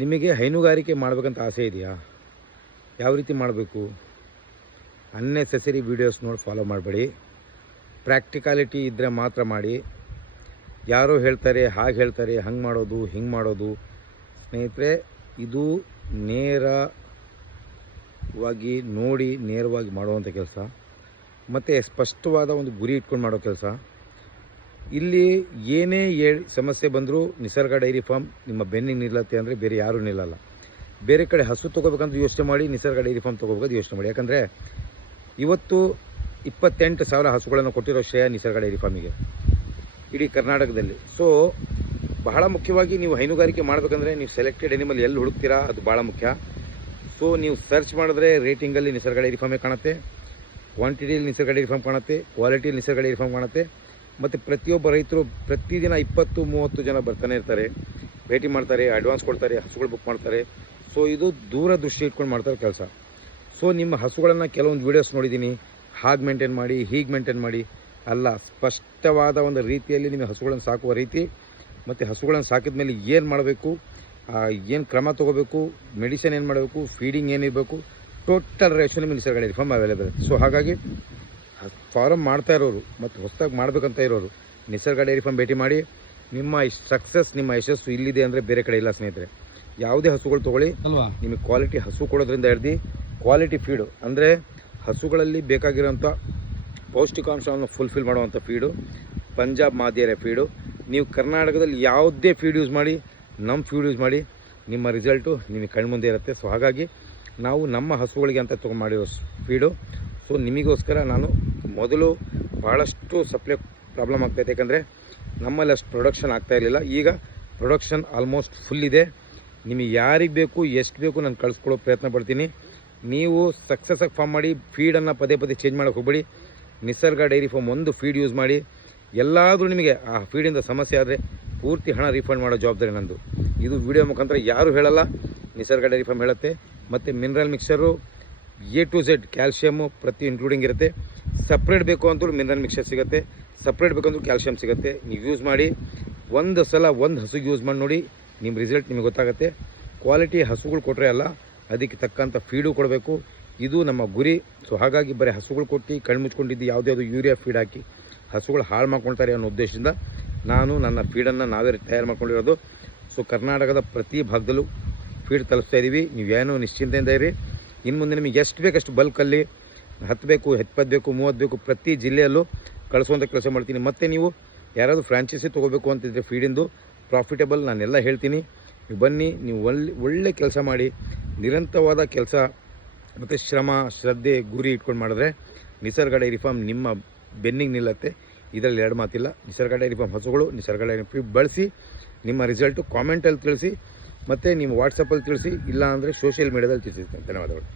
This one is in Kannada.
ನಿಮಗೆ ಹೈನುಗಾರಿಕೆ ಮಾಡಬೇಕಂತ ಆಸೆ ಇದೆಯಾ? ಯಾವ ರೀತಿ ಮಾಡಬೇಕು? ಅನ್ನೆಸೆಸರಿ ವೀಡಿಯೋಸ್ ನೋಡಿ ಫಾಲೋ ಮಾಡಬೇಡಿ. ಪ್ರಾಕ್ಟಿಕಾಲಿಟಿ ಇದ್ದರೆ ಮಾತ್ರ ಮಾಡಿ. ಯಾರೋ ಹೇಳ್ತಾರೆ, ಹಾಗೆ ಹೇಳ್ತಾರೆ, ಹಂಗೆ ಮಾಡೋದು, ಹಿಂಗೆ ಮಾಡೋದು. ಸ್ನೇಹಿತರೆ, ಇದು ನೇರವಾಗಿ ನೋಡಿ ನೇರವಾಗಿ ಮಾಡುವಂಥ ಕೆಲಸ, ಮತ್ತು ಸ್ಪಷ್ಟವಾದ ಒಂದು ಗುರಿ ಇಟ್ಕೊಂಡು ಮಾಡೋ ಕೆಲಸ. ಇಲ್ಲಿ ಏನೇ ಸಮಸ್ಯೆ ಬಂದರೂ ನಿಸರ್ಗ ಡೈರಿ ಫಾರ್ಮ್ ನಿಮ್ಮ ಬೆನ್ನಿಗೆ ನಿಲ್ಲತ್ತೆ ಅಂದರೆ ಬೇರೆ ಯಾರೂ ನಿಲ್ಲಲ್ಲ. ಬೇರೆ ಕಡೆ ಹಸು ತೊಗೋಬೇಕಂತ ಯೋಚನೆ ಮಾಡಿ, ನಿಸರ್ಗ ಡೈರಿ ಫಾರ್ಮ್ ತೊಗೋಬೇಕಂತ ಯೋಚನೆ ಮಾಡಿ. ಯಾಕಂದರೆ ಇವತ್ತು 28,000 ಹಸುಗಳನ್ನು ಕೊಟ್ಟಿರೋ ಶ್ರೇಯ ನಿಸರ್ಗ ಡೈರಿ ಫಾರ್ಮಿಗೆ ಇಡೀ ಕರ್ನಾಟಕದಲ್ಲಿ. ಸೊ ಬಹಳ ಮುಖ್ಯವಾಗಿ ನೀವು ಹೈನುಗಾರಿಕೆ ಮಾಡಬೇಕಂದ್ರೆ ನೀವು ಸೆಲೆಕ್ಟೆಡ್ ಎನಿಮಲ್ ಎಲ್ಲಿ ಹುಡುಕ್ತೀರಾ ಅದು ಭಾಳ ಮುಖ್ಯ. ಸೊ ನೀವು ಸರ್ಚ್ ಮಾಡಿದ್ರೆ ರೇಟಿಂಗಲ್ಲಿ ನಿಸರ್ಗ ಡೈರಿ ಫಾರ್ಮೇ ಕಾಣುತ್ತೆ, ಕ್ವಾಂಟಿಟಿಯಲ್ಲಿ ನಿಸರ್ಗ ಡೈರಿ ಫಾರ್ಮ್ ಕಾಣುತ್ತೆ, ಕ್ವಾಲಿಟಿಯಲ್ಲಿ ನಿಸರ್ಗ ಡೈರಿ ಫಾರ್ಮ್ ಕಾಣುತ್ತೆ. ಮತ್ತು ಪ್ರತಿಯೊಬ್ಬ ರೈತರು ಪ್ರತಿದಿನ 20-30 ಜನ ಬರ್ತಾನೆ ಇರ್ತಾರೆ, ಭೇಟಿ ಮಾಡ್ತಾರೆ, ಅಡ್ವಾನ್ಸ್ ಕೊಡ್ತಾರೆ, ಹಸುಗಳು ಬುಕ್ ಮಾಡ್ತಾರೆ. ಸೊ ಇದು ದೂರದೃಷ್ಟಿ ಇಟ್ಕೊಂಡು ಮಾಡ್ತಾರೆ ಕೆಲಸ. ಸೊ ನಿಮ್ಮ ಹಸುಗಳನ್ನು ಕೆಲವೊಂದು ವೀಡಿಯೋಸ್ ನೋಡಿದ್ದೀನಿ, ಹಾಗೆ ಮೇಂಟೈನ್ ಮಾಡಿ, ಹೀಗೆ ಮೇಂಟೈನ್ ಮಾಡಿ ಅಲ್ಲ. ಸ್ಪಷ್ಟವಾದ ಒಂದು ರೀತಿಯಲ್ಲಿ ನಿಮ್ಮ ಹಸುಗಳನ್ನು ಸಾಕುವ ರೀತಿ, ಮತ್ತು ಹಸುಗಳನ್ನು ಸಾಕಿದ ಮೇಲೆ ಏನು ಮಾಡಬೇಕು, ಏನು ಕ್ರಮ ತೊಗೋಬೇಕು, ಮೆಡಿಸಿನ್ ಏನು ಮಾಡಬೇಕು, ಫೀಡಿಂಗ್ ಏನಿರಬೇಕು, ಟೋಟಲ್ ರೇಷನ್ ನಿಮಗೆ ನಿಸರ್ಗ ಡೈರಿ ಫಾರ್ಮ್ ಅವೈಲೇಬಲ್. ಸೊ ಹಾಗಾಗಿ ಫಾರಮ್ ಮಾಡ್ತಾ ಇರೋರು ಮತ್ತು ಹೊಸದಾಗಿ ಮಾಡಬೇಕಂತ ಇರೋರು ನಿಸರ್ಗ ಡೈರಿ ಫಾರ್ಮ್ ಭೇಟಿ ಮಾಡಿ. ನಿಮ್ಮ ಸಕ್ಸಸ್, ನಿಮ್ಮ ಯಶಸ್ಸು ಇಲ್ಲಿದೆ ಅಂದರೆ ಬೇರೆ ಕಡೆ ಇಲ್ಲ ಸ್ನೇಹಿತರೆ. ಯಾವುದೇ ಹಸುಗಳು ತೊಗೊಳ್ಳಿ, ಅಲ್ವಾ, ನಿಮಗೆ ಕ್ವಾಲಿಟಿ ಹಸು ಕೊಡೋದ್ರಿಂದ ಹಿಡ್ದು ಕ್ವಾಲಿಟಿ ಫೀಡು, ಅಂದರೆ ಹಸುಗಳಲ್ಲಿ ಬೇಕಾಗಿರೋಂಥ ಪೌಷ್ಟಿಕಾಂಶವನ್ನು ಫುಲ್ಫಿಲ್ ಮಾಡುವಂಥ ಫೀಡು, ಪಂಜಾಬ್ ಮಾದರಿಯ ಫೀಡು. ನೀವು ಕರ್ನಾಟಕದಲ್ಲಿ ಯಾವುದೇ ಫೀಡ್ ಯೂಸ್ ಮಾಡಿ, ನಮ್ಮ ಫೀಡ್ ಯೂಸ್ ಮಾಡಿ, ನಿಮ್ಮ ರಿಸಲ್ಟು ನಿಮಗೆ ಕಣ್ಮುಂದೆ ಇರುತ್ತೆ. ಸೊ ಹಾಗಾಗಿ ನಾವು ನಮ್ಮ ಹಸುಗಳಿಗೆ ಅಂತ ಮಾಡಿರೋ ಫೀಡು. ಸೊ ನಿಮಗೋಸ್ಕರ ನಾನು ಮೊದಲು ಭಾಳಷ್ಟು ಸಪ್ಲೈ ಪ್ರಾಬ್ಲಮ್ ಆಗ್ತಾಯಿದೆ, ಯಾಕಂದರೆ ನಮ್ಮಲ್ಲಿ ಅಷ್ಟು ಪ್ರೊಡಕ್ಷನ್ ಆಗ್ತಾಯಿರಲಿಲ್ಲ. ಈಗ ಪ್ರೊಡಕ್ಷನ್ ಆಲ್ಮೋಸ್ಟ್ ಫುಲ್ ಇದೆ. ನಿಮಗೆ ಯಾರಿಗೆ ಬೇಕು, ಎಷ್ಟು ಬೇಕು ನಾನು ಕಳಿಸ್ಕೊಡೋ ಪ್ರಯತ್ನ ಪಡ್ತೀನಿ. ನೀವು ಸಕ್ಸಸ್ಸಾಗಿ ಫಾರ್ಮ್ ಮಾಡಿ, ಫೀಡನ್ನು ಪದೇ ಪದೇ ಚೇಂಜ್ ಮಾಡೋಕ್ಕೆ ಹೋಗಬೇಡಿ. ನಿಸರ್ಗ ಡೈರಿ ಫಾರ್ಮ್ ಒಂದು ಫೀಡ್ ಯೂಸ್ ಮಾಡಿ. ಎಲ್ಲಾದರೂ ನಿಮಗೆ ಆ ಫೀಡಿಂದ ಸಮಸ್ಯೆ ಆದರೆ ಪೂರ್ತಿ ಹಣ ರೀಫಂಡ್ ಮಾಡೋ ಜವಾಬ್ದಾರಿ ನಂದು. ಇದು ವಿಡಿಯೋ ಮುಖಾಂತರ ಯಾರೂ ಹೇಳಲ್ಲ, ನಿಸರ್ಗ ಡೈರಿ ಫಾರ್ಮ್ ಹೇಳುತ್ತೆ. ಮತ್ತು mineral mixer A to Z calcium ಪ್ರತಿ ಇನ್ಕ್ಲೂಡಿಂಗ್ ಇರುತ್ತೆ. ಸಪ್ರೇಟ್ ಬೇಕು ಅಂತೂ ಮಿನರಲ್ ಮಿಕ್ಸರ್ ಸಿಗುತ್ತೆ, ಸಪ್ರೇಟ್ ಬೇಕಂದ್ರೂ ಕ್ಯಾಲ್ಶಿಯಮ್ ಸಿಗುತ್ತೆ. ನೀವು ಯೂಸ್ ಮಾಡಿ, ಒಂದು ಸಲ ಒಂದು ಹಸುಗೆ ಯೂಸ್ ಮಾಡಿ ನೋಡಿ, ನಿಮ್ಮ ರಿಸಲ್ಟ್ ನಿಮಗೆ ಗೊತ್ತಾಗುತ್ತೆ. ಕ್ವಾಲಿಟಿ ಹಸುಗಳು ಕೊಟ್ಟರೆ ಅಲ್ಲ, ಅದಕ್ಕೆ ತಕ್ಕಂಥ ಫೀಡು ಕೊಡಬೇಕು, ಇದು ನಮ್ಮ ಗುರಿ. ಸೊ ಹಾಗಾಗಿ ಬರೀ ಹಸುಗಳು ಕೊಟ್ಟು ಕಣ್ಣು ಮುಚ್ಕೊಂಡಿದ್ದು ಯಾವುದ್ಯಾವುದು ಯೂರಿಯಾ ಫೀಡ್ ಹಾಕಿ ಹಸುಗಳು ಹಾಳು ಮಾಡ್ಕೊಳ್ತಾರೆ ಅನ್ನೋ ಉದ್ದೇಶದಿಂದ ನಾನು ನನ್ನ ಫೀಡನ್ನು ನಾವೇ ತಯಾರು ಮಾಡ್ಕೊಂಡಿರೋದು. ಸೊ ಕರ್ನಾಟಕದ ಪ್ರತಿ ಭಾಗದಲ್ಲೂ ಫೀಡ್ ತಲುಪಿಸ್ತಾ ಇದ್ದೀವಿ. ನೀವೇನೋ ನಿಶ್ಚಿಂತೆಯಿಂದ ಇರಿ. ಇನ್ನು ಮುಂದೆ ನಿಮಗೆ ಎಷ್ಟು ಬೇಕಷ್ಟು ಬಲ್ಕಲ್ಲಿ 10 ಬೇಕು, 20 ಬೇಕು, 30 ಬೇಕು, ಪ್ರತಿ ಜಿಲ್ಲೆಯಲ್ಲೂ ಕಳಿಸುವಂಥ ಕೆಲಸ ಮಾಡ್ತೀನಿ. ಮತ್ತು ನೀವು ಯಾರಾದರೂ ಫ್ರಾಂಚೈಸಿ ತೊಗೋಬೇಕು ಅಂತಿದ್ರೆ ಫೀಡಿಂದು ಪ್ರಾಫಿಟೇಬಲ್ ನಾನೆಲ್ಲ ಹೇಳ್ತೀನಿ. ನೀವು ಬನ್ನಿ, ನೀವು ಒಳ್ಳೆ ಕೆಲಸ ಮಾಡಿ, ನಿರಂತರವಾದ ಕೆಲಸ ಮತ್ತು ಶ್ರಮ, ಶ್ರದ್ಧೆ, ಗುರಿ ಇಟ್ಕೊಂಡು ಮಾಡಿದ್ರೆ ನಿಸರ್ಗ ಡೈರಿ ಫಾರ್ಮ್ ನಿಮ್ಮ ಬೆನ್ನಿಗೆ ನಿಲ್ಲತ್ತೆ. ಇದರಲ್ಲಿ ಎರಡು ಮಾತಿಲ್ಲ. ನಿಸರ್ಗ ಡೈರಿ ಫಾರ್ಮ್ ಹಸುಗಳು, ನಿಸರ್ಗ ಡೈರಿ ಫಾರ್ಮ್ ಬಳಸಿ, ನಿಮ್ಮ ರಿಸಲ್ಟು ಕಾಮೆಂಟಲ್ಲಿ ತಿಳಿಸಿ, ಮತ್ತು ನೀವು ವಾಟ್ಸಪ್ಪಲ್ಲಿ ತಿಳಿಸಿ, ಇಲ್ಲ ಅಂದರೆ ಸೋಷಿಯಲ್ ಮೀಡಿಯಾದಲ್ಲಿ ತಿಳಿಸಿ. ಧನ್ಯವಾದಗಳು.